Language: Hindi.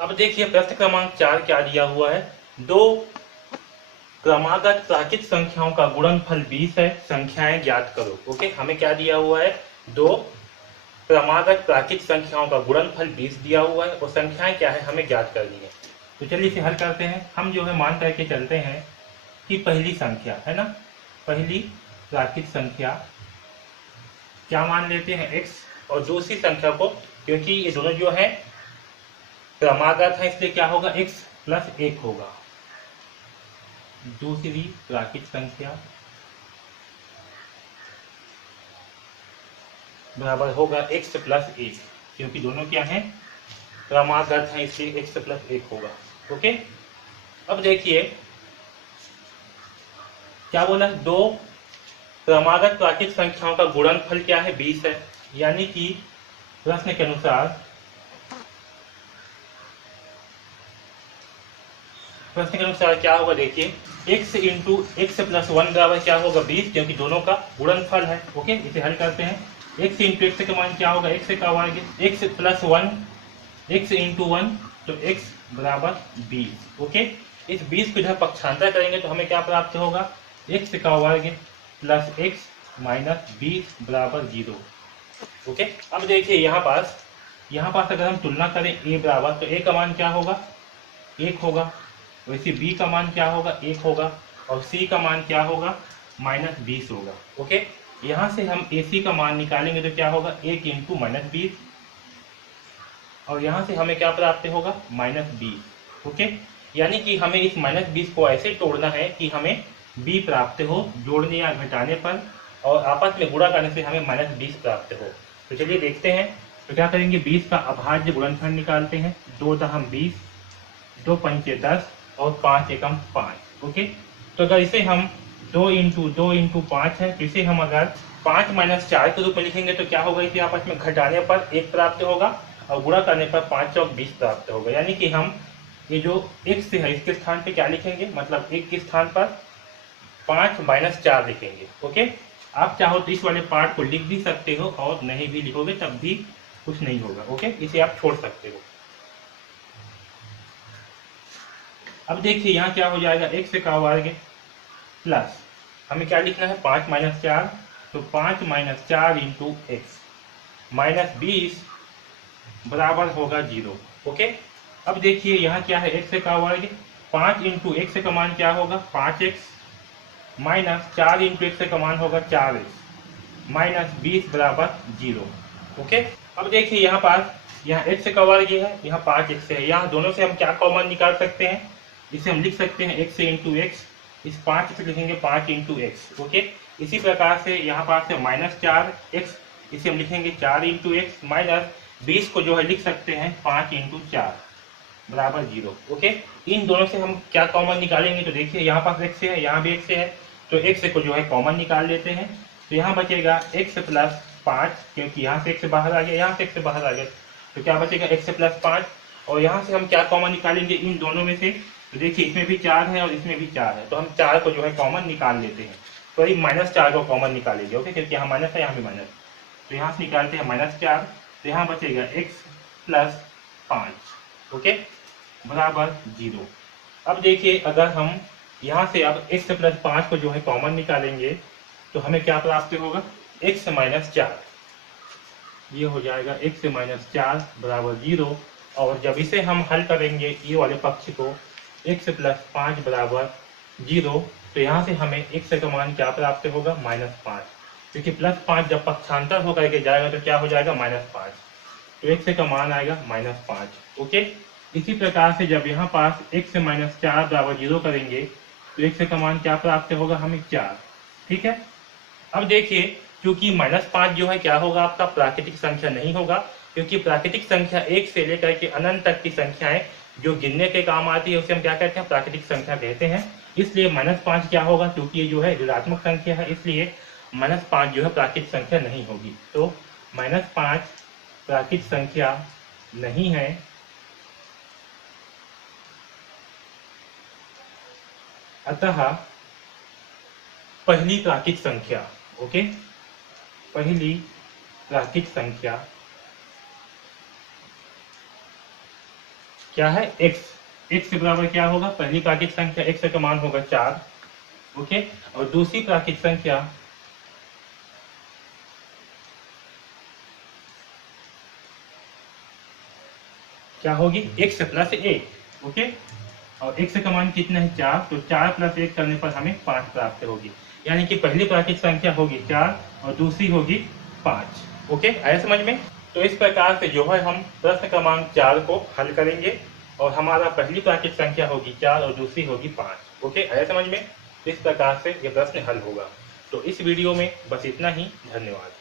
अब देखिए प्रश्न क्रमांक 4 क्या दिया हुआ है। दो क्रमागत प्राकृत संख्याओं का गुणनफल 20 है, संख्याएं ज्ञात करो। ओके, हमें क्या दिया हुआ है, दो क्रमागत प्राकृत संख्याओं का गुणनफल 20 दिया हुआ है और संख्याएं क्या है हमें ज्ञात करनी है। तो चलिए इसे हल करते हैं। हम जो है मान करके चलते हैं कि पहली संख्या है ना, पहली प्राकृत संख्या क्या मान लेते हैं x, और दूसरी संख्या को, क्योंकि ये दोनों जो है क्रमागत है इसलिए क्या होगा x प्लस 1 होगा। दूसरी प्राकृत संख्या बराबर होगा x प्लस 1, क्योंकि दोनों क्या है क्रमागत है इसलिए x प्लस 1 होगा। ओके, अब देखिए क्या बोला, दो क्रमागत प्राकृत संख्याओं का गुणनफल क्या है 20 है, यानी कि प्रश्न के अनुसार क्या होगा, देखिए x इंटू एक्स प्लस 1 बराबर क्या होगा 20, क्योंकि दोनों का गुणनफल है। ओके, इसे हल करते हैं। x इंटू एक्स का मान क्या होगा, x का वर्ग, x प्लस 1, x इंटू 1 तो x बराबर 20। ओके, इस 20 को इधर पक्षांतर करेंगे तो हमें क्या प्राप्त होगा, x का वर्ग प्लस x माइनस 20 बराबर 0। ओके, अब देखिए यहाँ पास अगर हम तुलना करें a बराबर, तो a का मान क्या होगा 1 होगा, वैसे b का मान क्या होगा 1 होगा, और c का मान क्या होगा माइनस 20 होगा। ओके, यहाँ से हम ac का मान निकालेंगे तो क्या होगा 1 इंटू माइनस 20, और यहाँ से हमें क्या प्राप्त होगा माइनस 20। ओके, यानी कि हमें इस माइनस 20 को ऐसे तोड़ना है कि हमें b प्राप्त हो जोड़ने या घटाने पर, और आपस में गुणा करने से हमें माइनस 20 प्राप्त हो। तो चलिए देखते हैं, तो क्या करेंगे 20 का अभाज्य गुणनफल निकालते हैं। 2 दहम 20, 2 पंचे 10 और 5 एकम 5। ओके, तो अगर इसे हम 2 इंटू 5 है, तो इसे हम अगर 5 माइनस 4 के रूप में लिखेंगे तो क्या होगा, इसे आपस में घटाने पर 1 प्राप्त होगा और गुणा करने पर 5 चौक 20 प्राप्त होगा। यानी कि हम ये जो x है इसके स्थान पे क्या लिखेंगे, मतलब 1 के स्थान पर 5 माइनस 4 लिखेंगे। ओके, आप चाहो तो इस वाले पार्ट को लिख भी सकते हो और नहीं भी लिखोगे तब भी कुछ नहीं होगा। ओके, इसे आप छोड़ सकते हो। अब देखिए यहाँ क्या हो जाएगा, x का वर्ग प्लस हमें क्या लिखना है 5 माइनस 4, तो 5 माइनस 4 इंटू एक्स माइनस 20 बराबर होगा 0। ओके, अब देखिए यहाँ क्या है x का वर्ग, 5 इंटू एक्स का मान क्या होगा 5x माइनस 4 इंटू एक्स का मान होगा 4x माइनस 20 बराबर 0। ओके, अब देखिए यहाँ x का वर्ग है, यहाँ 5x है, यहाँ दोनों से हम क्या कॉमन निकाल सकते हैं, इसे हम लिख सकते हैं x इंटू एक्स, इस 5 से लिखेंगे 5 इंटू एक्स। ओके, इसी प्रकार से यहाँ पास है माइनस 4x, इसे हम लिखेंगे 4 इंटू एक्स, माइनस 20 को जो है लिख सकते हैं 5 इंटू 4 बराबर 0। ओके, इन दोनों से हम क्या कॉमन निकालेंगे, तो देखिए यहाँ पास x है, यहाँ भी x है, तो x को जो है कॉमन निकाल लेते हैं। तो यहाँ बचेगा x प्लस 5, क्योंकि यहाँ से x बाहर आ गया, यहाँ से x बाहर आ गया, तो क्या बचेगा x प्लस 5, और यहाँ से हम क्या कॉमन निकालेंगे इन दोनों में से, तो देखिए इसमें भी 4 है और इसमें भी 4 है, तो हम 4 को जो है कॉमन निकाल लेते हैं। तो ये माइनस 4 को कॉमन निकालेंगे। ओके, क्योंकि यहाँ माइनस है यहाँ भी माइनस, तो यहाँ से निकालते हैं माइनस 4, तो यहाँ बचेगा x प्लस 5 ओके बराबर 0। अब देखिए अगर हम यहाँ से अब x प्लस 5 को जो है कॉमन निकालेंगे तो हमें क्या प्राप्त होगा, x माइनस 4, ये हो जाएगा x माइनस 4 बराबर 0। और जब इसे हम हल करेंगे ये वाले पक्ष को x प्लस 5 बराबर 0, तो यहाँ से हमें x का मान क्या प्राप्त होगा, माइनस 5, क्योंकि प्लस 5 जब पक्षांतर होकर के जाएगा तो क्या हो जाएगा, माइनस 5, तो x का मान आएगा माइनस 5। ओके, इसी प्रकार से जब यहाँ पास x माइनस 4 बराबर 0 करेंगे तो x का मान क्या प्राप्त होगा, हमें 4। ठीक है, अब देखिए क्योंकि माइनस 5 जो है क्या होगा, आपका प्राकृतिक संख्या नहीं होगा, क्योंकि प्राकृतिक संख्या 1 से लेकर के अनंत तक की संख्याएं जो गिनने के काम आती है उसे हम क्या कहते हैं, प्राकृतिक संख्या कहते हैं। इसलिए माइनस 5 क्या होगा, क्योंकि ये जो है ऋणात्मक संख्या है, इसलिए माइनस 5 जो है प्राकृतिक संख्या नहीं होगी। तो माइनस 5 प्राकृतिक संख्या नहीं है। अतः पहली प्राकृतिक संख्या, ओके, पहली प्राकृतिक संख्या क्या है x। x के बराबर क्या होगा, पहली प्राकृतिक संख्या x का मान होगा 4, ओके। और दूसरी प्राकृतिक संख्या क्या होगी, x प्लस 1, ओके। और x का मान कितना है 4, तो 4 प्लस 1 करने पर हमें 5 प्राप्त होगी। यानी कि पहली प्राकृतिक संख्या होगी 4 और दूसरी होगी 5, ओके। आया समझ में। तो इस प्रकार से जो है हम प्रश्न क्रमांक 4 को हल करेंगे और हमारा पहली प्राकृतिक संख्या होगी 4 और दूसरी होगी 5, ओके। आया समझ में। तो इस प्रकार से यह प्रश्न हल होगा। तो इस वीडियो में बस इतना ही। धन्यवाद।